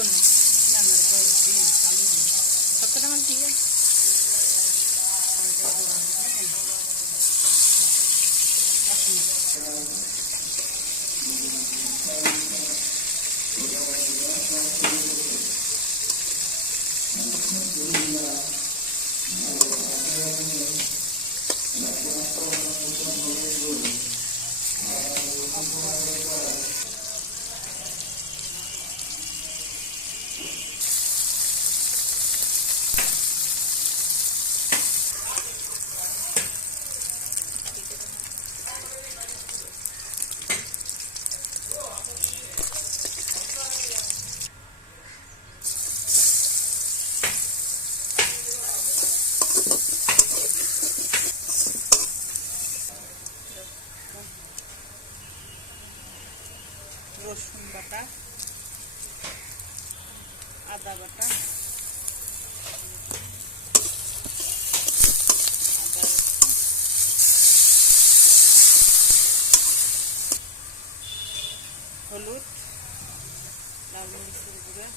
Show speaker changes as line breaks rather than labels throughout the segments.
con él. Saca la mantilla. Thank you. রসুন বাটা আদা বাটা হলুদ লাল মরিচের গুঁড়া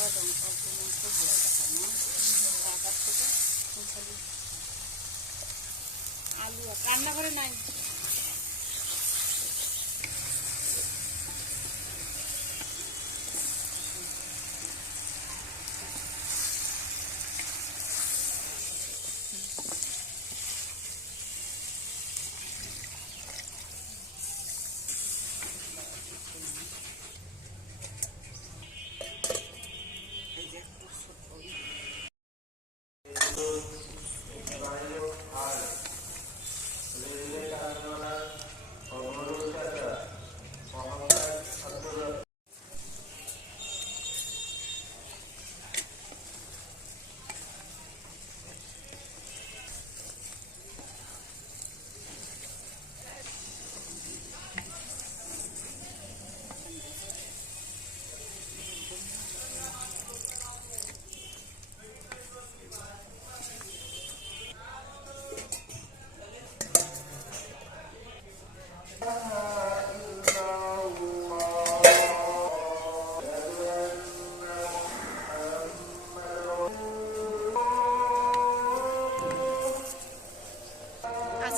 বাটা অল্প ভাত ভালো দেখায় না রাতার থেকে আলু আর রান্না করে নাই।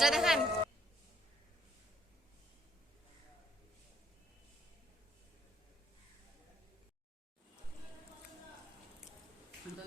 Sadahan. Untuk